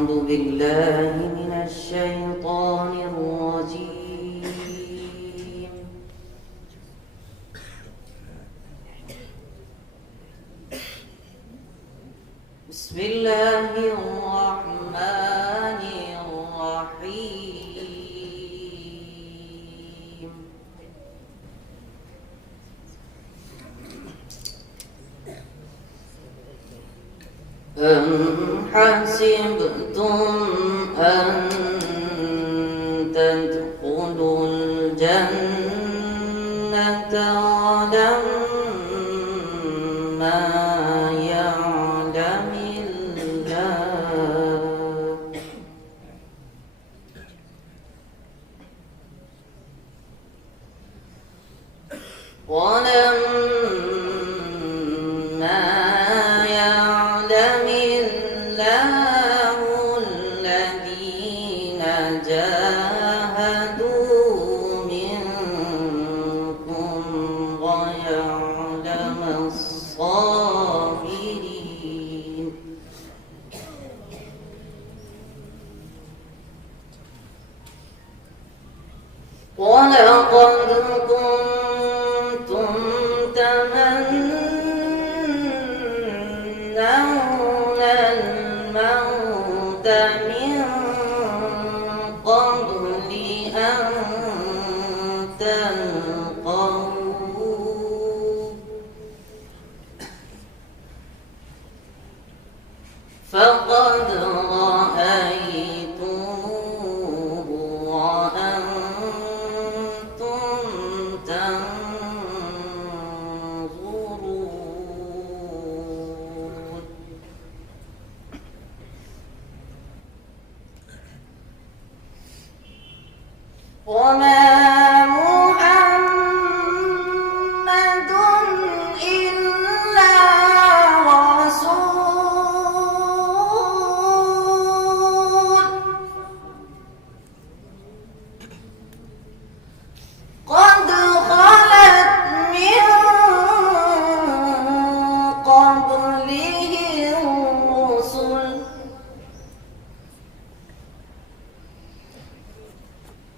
أعوذ بالله من الشيطان الرجيم. بسم الله الرحمن الرحيم. أم حسبتم أن تدخلوا الجنة ولما يعلم الله الذين جاهدوا منكم ويعلم الصابرين. ولقد كنتم تمنون الموت من قبل أن تلقوه فقد رأيتموه وأنتم تنظرون. وما محمد إلا رسول قد خلت من قبله الرسل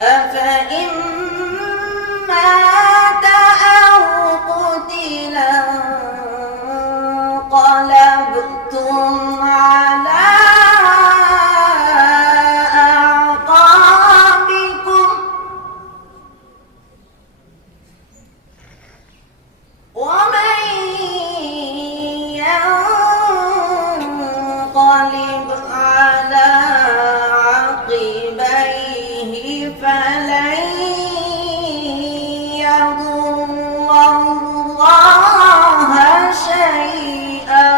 أفإن مات أو قتلا انقلبتم على أعقابكم ومن ينقلب على عقبيه فلن يضر الله شيئا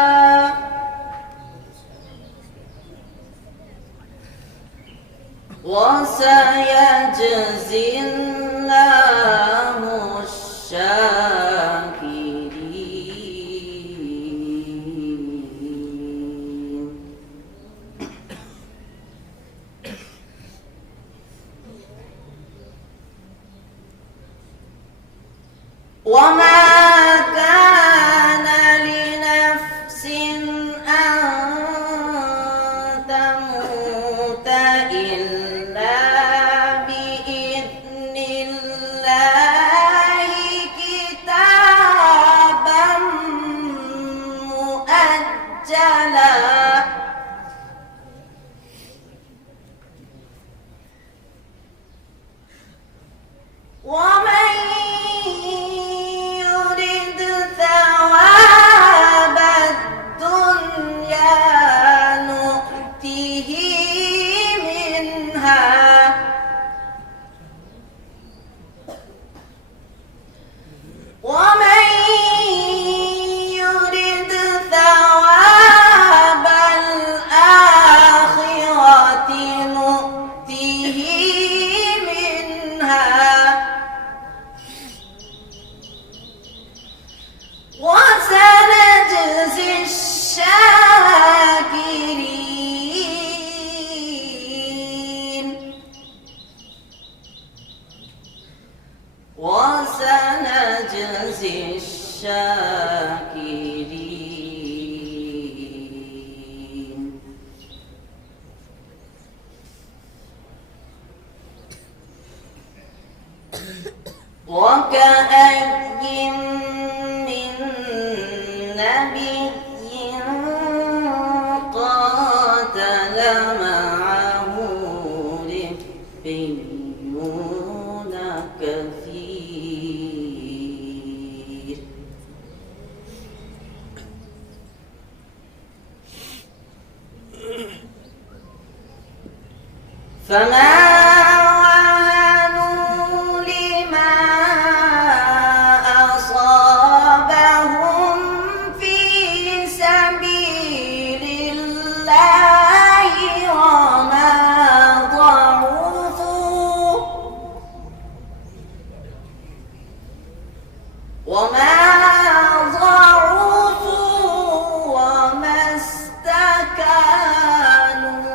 وسيجزي الله الشاكرين. وما كان لنفس أن تموت إلا بإذن الله وكأي من نبي قاتل معه ربيون كثير فما وهنوا لما أصابهم في سبيل الله وما ضعفوا وما استكانوا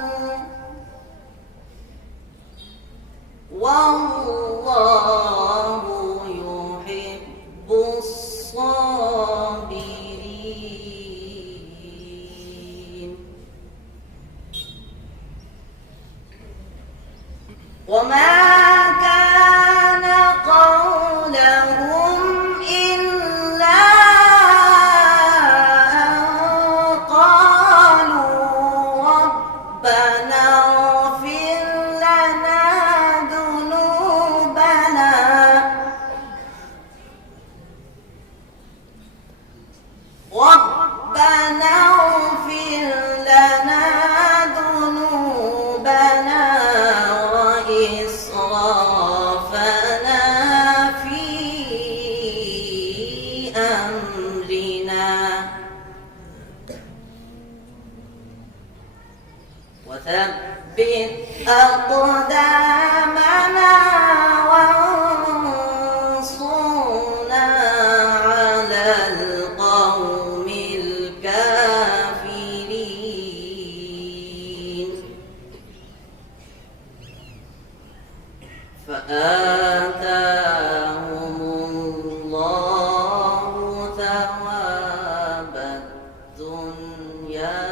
والله يحب الصابرين وما كان قولهم إلا أن قالوا ربنا اغفر لنا ذنوبنا ربنا اغفر لنا ذنوبنا وإسرافنا في أمرنا وثبت أقدامنا وانصرنا على القوم الكافرين فآتاهم الله ثواب الدنيا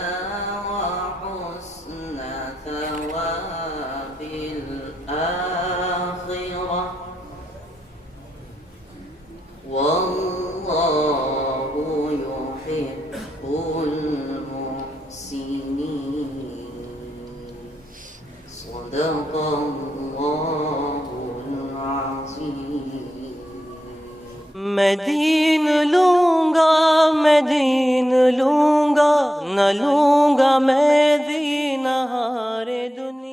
وحسن ثواب الآخرة والله يحب المحسنين صدق الله العظيم मैं दीन लूंगा न लूंगा मैं दीन हारे दुनिया